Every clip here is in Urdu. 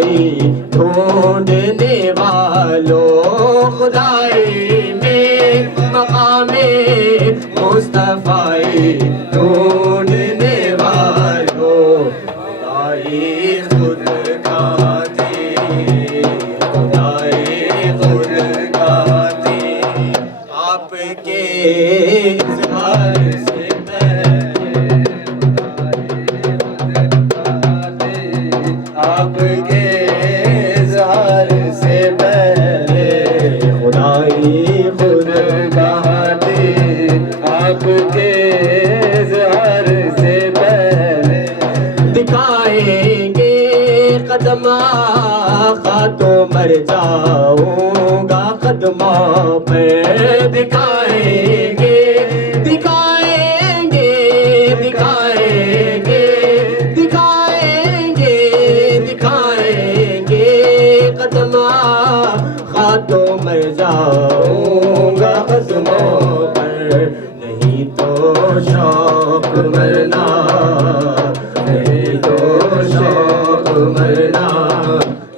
خدائی ڈھونڈنے والوں، خدائی میں مقام مصطفی ڈھونڈنے والوں، خدائی خود گاتی، خدائی خود گاتی، آپ کے اظہار سے پہلے، آپ کے اظہار سے پہلے خدائی خود گاتی، آپ کے اظہار سے پہلے دکھائیں گے قدم آقا تو مر جاؤں گا قدموں پہ، دکھائیں گے دکھائیں گے دکھائیں گے دکھائیں گے دکھائیں گے قدم آقا تو مر جاؤں گا قدموں پر، نہیں تو شوق مرنا، نہیں تو شوق مرنا،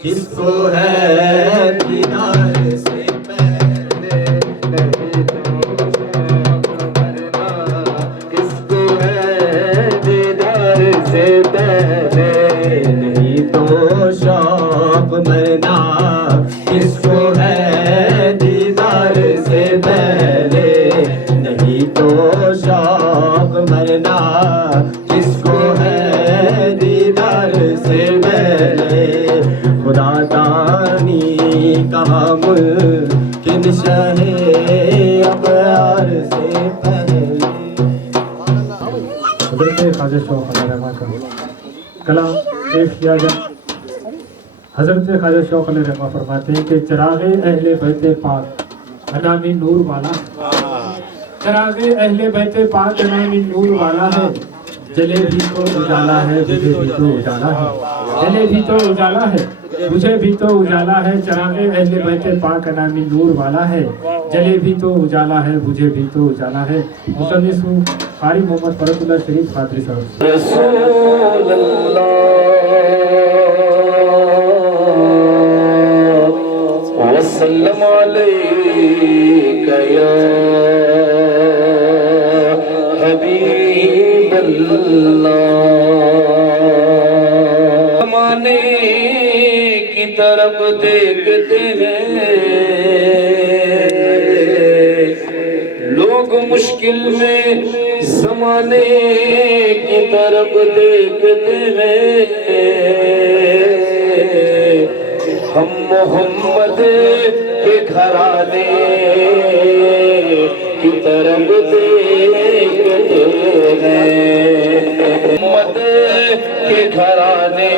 کس کو ہے دیدار سے پہلے، نہیں تو شوق مرنا، کس کو ہے دیدار سے پہلے، نہیں تو شوق مرنا، کس کو ہے دیدار سے پہلے، نہیں تو شوق مرنا، کس کو ہے دیدار سے پہلے، خدا دانی کہاں ممکن شہ ابرار سے پہلے۔ حضرت خواجہ شوق علیہ رحمہ کا کلام پیش کیا جائے۔ حضرت خواجہ شوق علیہ رحمہ فرماتے ہیں کہ چراغ اہل بیت پاک انامی نور والا، چراغ اہل بیت پاک انامی نور والا ہے، جلے بھی تو اجالا ہے بجھے بھی تو اجالا ہے، جلے بھی تو اجالا ہے بجھے بھی تو اجالا ہے، چراغ اہل بیت پاک انامی نور والا ہے، جلے بھی تو اجالا ہے بجھے بھی تو اجالا ہے۔ مصنف قاری محمد فرت اللہ شریف قادری صاحب۔ رسول اللہ وسلم علیک یا حبیب اللہ، زمانے کی طرف دیکھتے ہیں لوگ مشکل میں، زمانے کی طرف دیکھتے ہیں، ہم محمد کے گھرانے کی طرف دیکھتے ہیں، محمد کے گھرانے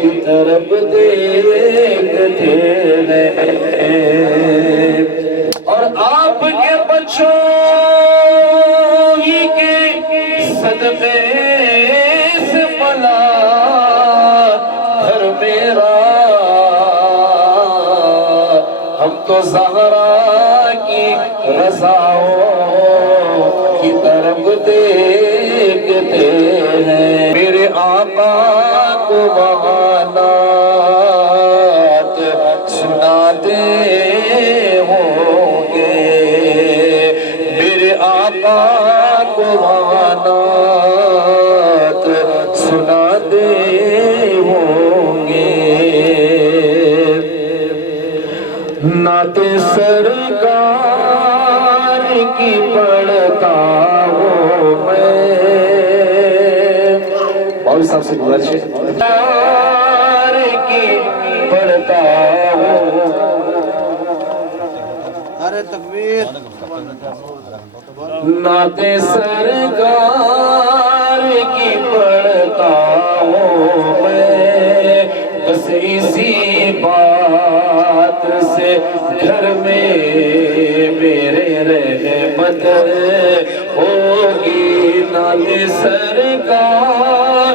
کی طرف دیکھتے ہیں، اور آپ کے بچوں ہی کے صدقے سے پلا گھر میرا، ہم تو زہرا کی رضاؤں کی طرف دیکھتے ہیں، میرے آقا کو بہانات سناتے ہوں گے، میرے آقا کو بہانات سناتے ہوں گے، نعت سرکار کی پڑھتا ہوں میں، مولوی صاحب سے گزارش ہے، سرکار کی پڑھتا ہوں، نعرہ تکبیر، نعت سرکار کی پڑھتا ہوں میں، بس اسی بات سے گھر میں میرے رحمت ہوگی، نعت سرکار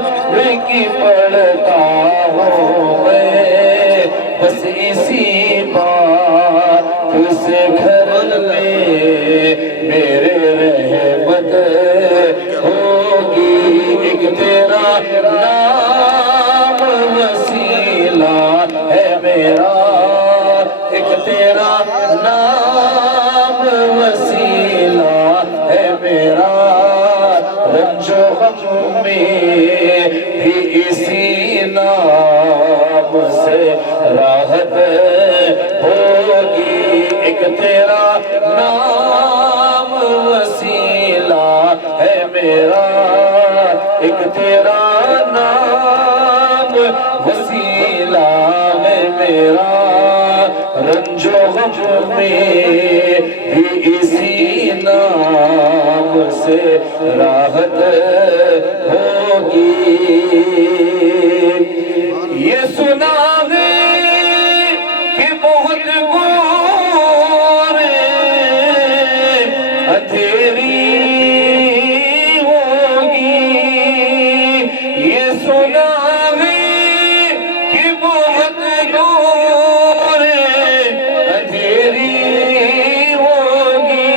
کی پڑھتا ہوں میں، بس اسی بات سے گھر میں میرے رحمت ہوگی، ایک تیرا نام میں بھی اسی نام سے راحت ہوگی ایک تیرا نام وسیلہ ہے میرا ایک تیرا نام وسیلہ ہے میرا رنج و غم میں بھی اسی نام سے راحت ہوگی یہ سنا ہے کہ بہت گور اندھیری ہوگی یہ سنا ہے کہ بہت گور اندھیری ہوگی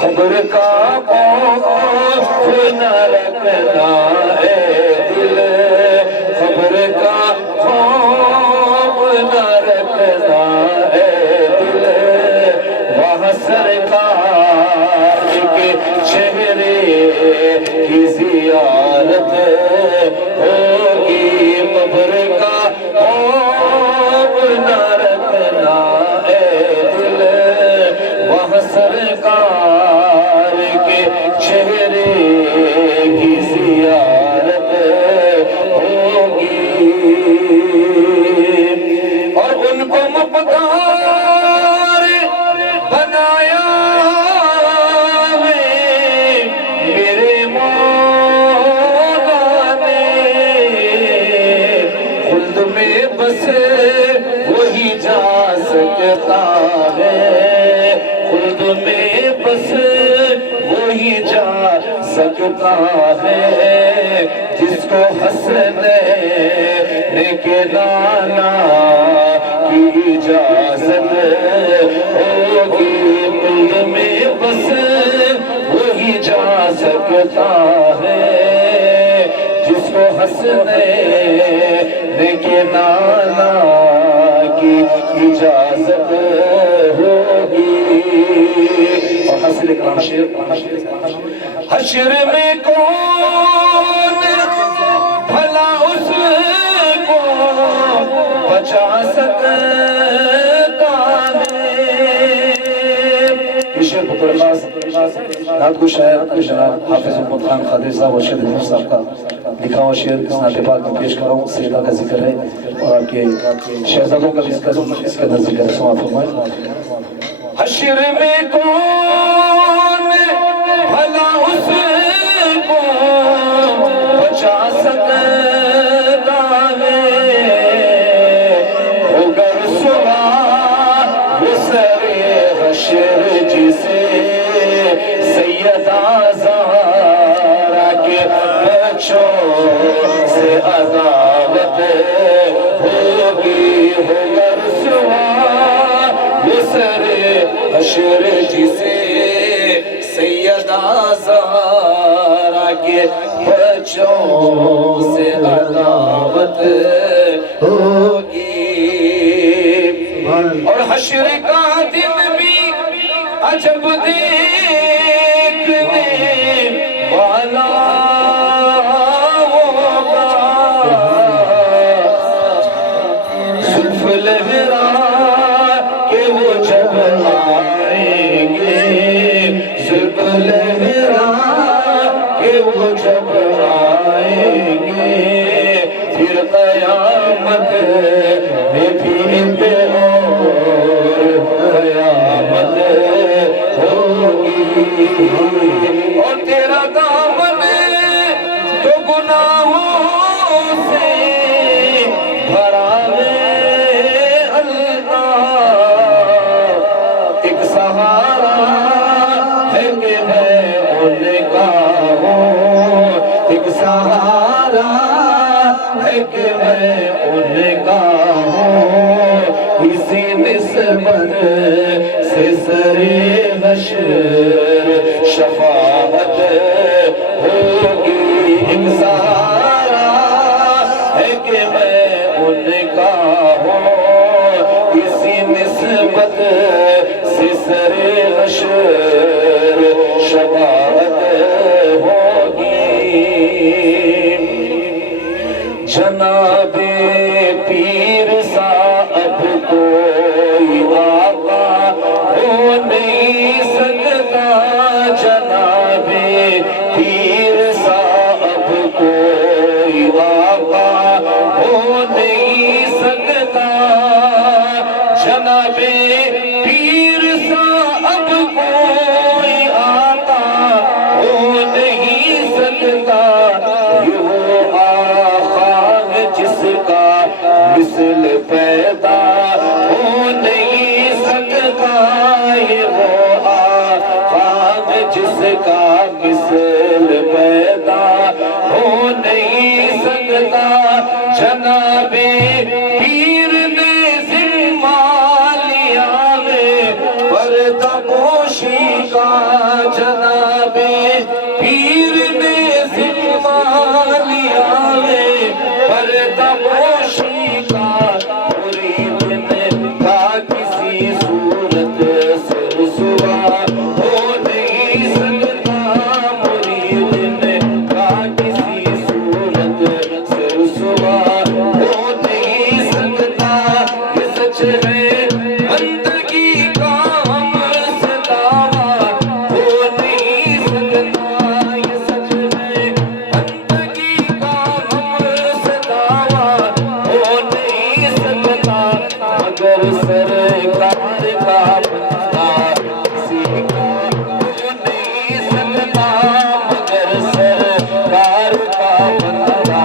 خبر کا خوف نہ رکھنا ہے دل خبر کا خوف نہ رکھنا ہے دل وہاں سرکار کے چہرے کی زیارت ہوگی قبر کا خوف نہ رکھنا ہے دل وہاں سرکار کے چہرے کی زیارت ہوگی اور ان کو مقدار بنایا ہے میرے مولا نے خلد میں بس وہی جا سکتا ہے خلد میں بس وہی جا سکتا ہے جس کو حسنین کے نانا کی اجازت ہوگی خلد میں بس وہی جا سکتا ہے جس کو حسنین کے نانا کی اجازت ہوگی اور حسن اکرام شیر حشر میں کون بھلا اس کو بچا سکتا ہے یہ شعر بطور خاص نعت کو شاعر جناب حافظ محمد خان خادر صاحب اور شہید حفظ صاحب کا لکھا ہوا شعر اس نعت پاک میں پیش کر رہا ہوں سیدہ کا ذکر ہے اور آپ کے شہزادوں کا بھی اس کے اندر ذکر ہے سماعت فرمائیں حشر میں کون بھلا اس کو بچا سکتا ہے اگر سوا سر حشر جسے سیدہ زہرا کے بچوں سے عداوت ہوگی اگر سوا سر حشر جسے سیدہ زہرا کے بچوں سے عداوت ہوگی اور حشر کا دن بھی عجب دیکھنے والا ہوگا زلف لہرا کہ وہ جب آئیں گے زلف لہرا کہ وہ جب آئیں گے پھر قیامت میں بھی ان پہ اور قیامت ہوگی اور تیرا دامن تو گناہوں سے بھرا ہے اللہ ایک سہارا ہے کہ میں ان کا ہوں ایک سہارا ہے کہ میں ان کا ہوں اسی نسبت سے سر حشر شفاعت ہوگی ایک سہارا ہے کہ میں ان کا ہوں اسی نسبت سے سر حشر شفاعت ہوگی جناب پیر سا اب کوئی آقا ہو نہیں سکتا جناب پیر سا اب کوئی آقا ہو نہیں سکتا یہ وہ آقا ہے جس کا مثل پیدا ہو نہیں سکتا یہ وہ آقا ہے جس کا مثل پیدا ہو نہیں سکتا جناب پیر نے ذمہ لیا ہے پردہ پوشی کا جناب پیر نے ذمہ لیا ہے پردہ پوشی کا مرید نے کہا کسی صورت سے رسوا ہو نہیں سکتا مرید نے کہا کسی صورت سے رسوا ہو نہیں سکتا یہ سچ ہے بندگی کا ہم سے دعویٰ ہو نہیں سکتا یہ سچ ہے بندگی کا ہم سے دعویٰ ہو نہیں سکتا مگر سرکار کا بندہ کسی کا ہو نہیں سکتا مگر سرکار کا بندہ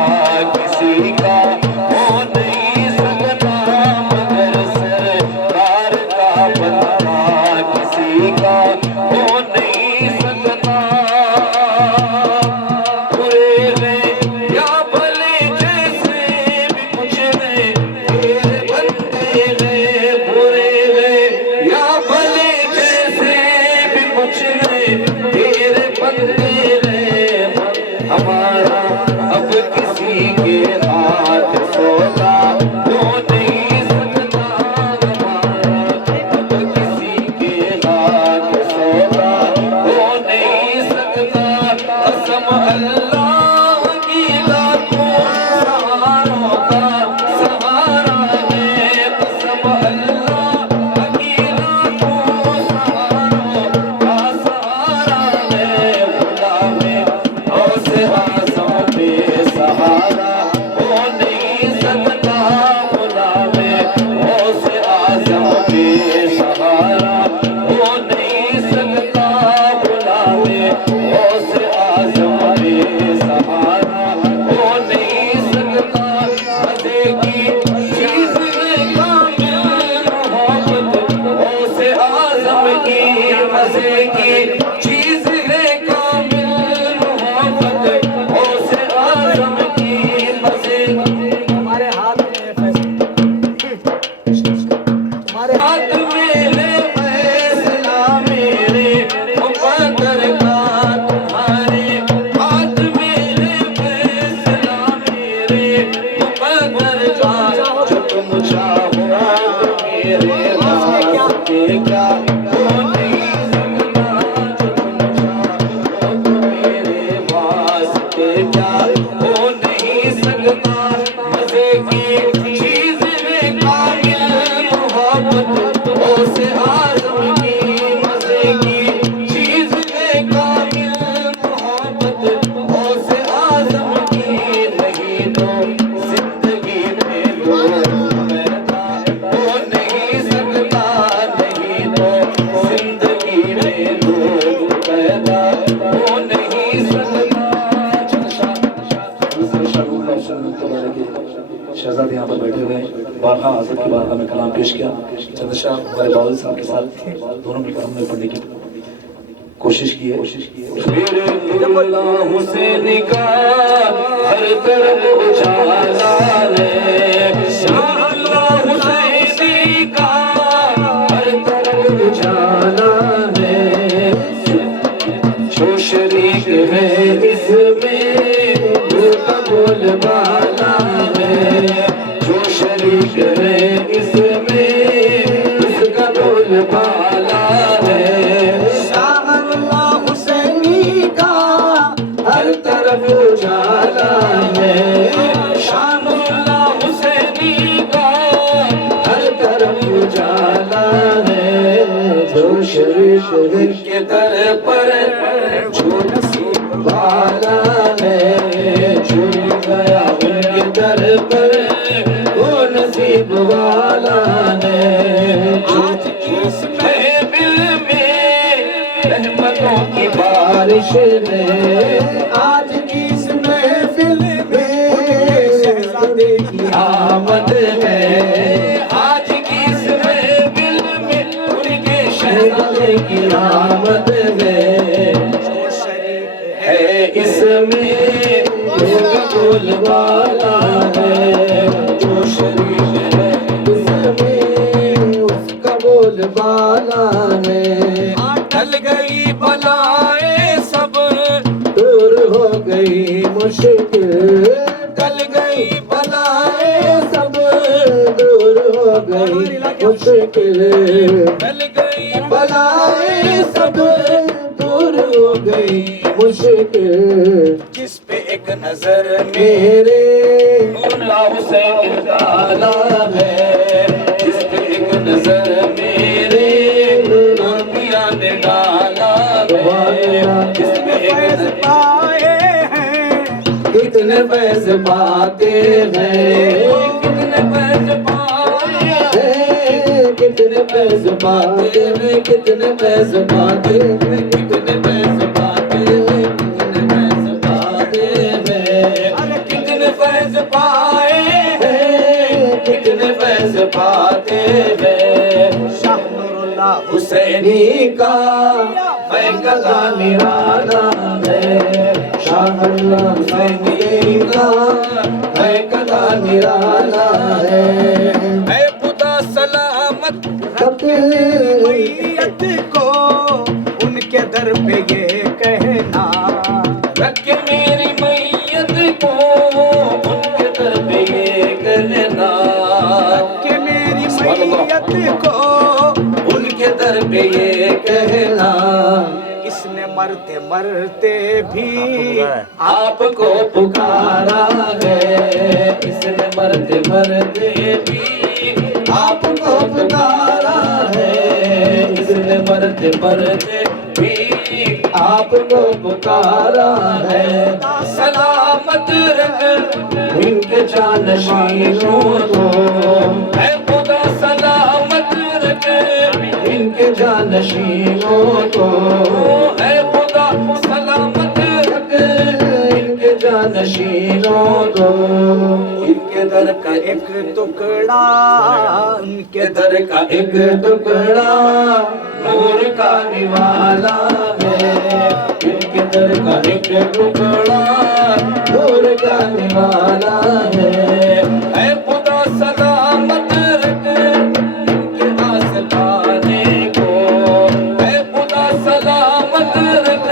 کسی کا ہو نہیں سکتا مگر سرکار کا بندہ کسی کا ہو نہیں سکتا برے ہیں یا بھلے جیسے بھی کچھ ہیں تیرے بندے ہیں برے ہیں یا بھلے جیسے بھی کچھ ہیں تیرے بندے ہیں ہمارا اب کسی کے ہاتھ سودا ہو نہیں سکتا ہمارا اب کسی کے ہاتھ سودا ہو نہیں سکتا قسم اللہ کی لاکھوں سہاروں کا سہارا ہے قسم اللہ کی لاکھوں سہاروں کا سہارا ہے غلام غوث اعظم بے سہارا ہو نہیں سکتا غلام غوث اعظم بے سہارا ہو نہیں سکتا غلام غوث اعظم بے سہارا ہو نہیں سکتا مزے کی چیز ہے کامل محبت غوث اعظم کی مزے کی چیز ہے کامل محبت غوث اعظم کی مزے ہمارے ہاتھ میں ہمارے ہاتھ میرے فیصلہ میرے مقدر کا تمہارے ہاتھ میرے فیصلہ میرے مقدر کا جو تم چاہو میرے واسطے کا ہو نہیں سکتا جو تم چاہو میرے واسطے کیا ہو نہیں سکتا مزے کی چیز ہے کامل محبت غوث اعظم کی مزے کی چیز ہے کامل محبت غوث اعظم کی نہیں تو زندگی میں دور پیدا ہو نہیں سکتا نہیں تو زندگی میں دور پیدا ہو نہیں سکتا شہزاد یہاں پر بیٹھے ہوئے ہیں بارہا حضرت کی بارگاہ میں کلام پیش کیا چند شاہ ہمارے باول صاحب کے ساتھ دونوں مل کر ہم نے پڑھنے کی کوشش کی ہے میرے مولا حسین کا ہر طرف اجالا ہے شاہ اللہ حسینی کا ہر طرف اجالا ہے جو شریک ہے اس میں وہ کا بول بالا ہے جو شریک ہے اس میں اس کا بول بالا ہے شاہ اللہ حسینی کا ہر طرف اجالا ہے شان اللہ حسینی کا ہر طرف اجالا ہے جو شریک کے در پر جو میں آج کی اس محفل میں شہزادے کی آمد ہے، آج کی اس محفل میں ان کے شہزادے کی آمد ہے، ہے اس میں اس کا بول بالا ہے، جو شریف ہے اس میں اس کا بول بالا ہے، ڈل گئی بلائیں سب دور ہو گئی مشکل، ڈل گئی بلائیں سب دور ہو گئی مشکل، ڈل گئی بلائیں سب دور ہو گئی مشکل، جس پہ ایک نظر میرے اللہ حسین ڈالا ہے، جس پہ ایک نظر میرے انبیاء نے ڈالا ہے، جس پہ ایک فیض نظر پائے ہیں کتنے فیض پاتے ہیں، کتنے فیض پاتے ہیں، کتنے فیض پاتے ہیں، کتنے فیض پاتے ہیں، کتنے فیض پاتے ہیں، کتنے فیض پاتے ہیں، کتنے فیض پائے ہیں، کتنے فیض پاتے ہیں، شاہ نور اللہ حسینی کا فیصلہ نرالا ہے، شاہ اللہ حسینی کا فیصلہ نرالا ہے، اے خدا سلامت کبھی میت کو ان کے در پہ یہ کہنا رکھ میری میت کو ان کے در پہ یہ کہنا، کہ میری میت کو ان کے در پہ یہ کہنا، اس نے مرتے مرتے بھی آپ کو پکارا ہے، اس نے مرتے مرتے بھی آپ کو پکارا ہے، اس نے مرتے مرتے بھی آپ کو پکارا ہے، سلامت رکھ ان کے جانشینوں کو، اے خدا سلامت رکھ ان کے جانشینوں کو، اے خدا سلامت رکھ ان کے جانشینوں کو، ان کے در کا ایک ٹکڑا ان کے در کا ایک ٹکڑا نور کا نوالا ہے، ان کے در کا ایک ٹکڑا نور کا نوالا ہے، اے خدا سلامت رکھ ان کے آستانے کو، اے خدا سلامت رکھ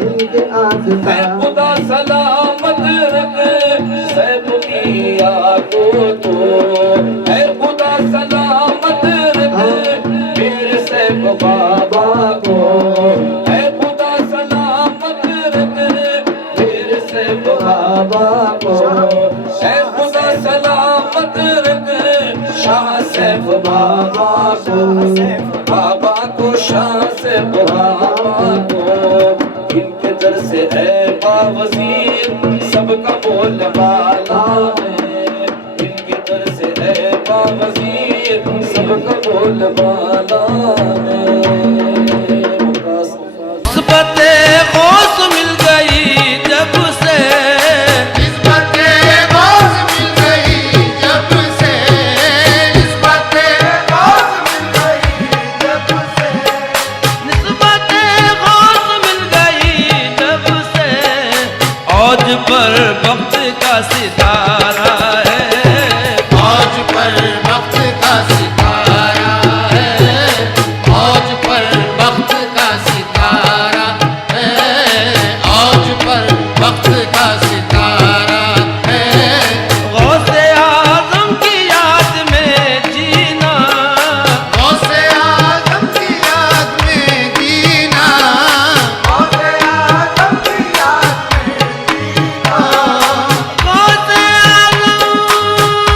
ان کے آستانے، اے خدا سلامت رکھ سیف کی آنکھوں کو، اے خدا سلامت رکھ میرے سیف بابا کو، اے خدا سلامت رکھ میرے سیف بابا کو، اے خدا سلامت رکھ شاہ سیف بابا کو، بابا کو شاہ سیف بابا کو، ان کے در سے اے باوزیر سب کا بول بالا ہے، ان کے در سے اے باوزیر سب کا بول بالا ہے، نسبت غوث مل گئی جب سے، نسبت غوث مل گئی جب سے، نسبت غوث مل گئی جب سے، نسبت غوث مل گئی جب سے، عوج پر وقت کا ستارہ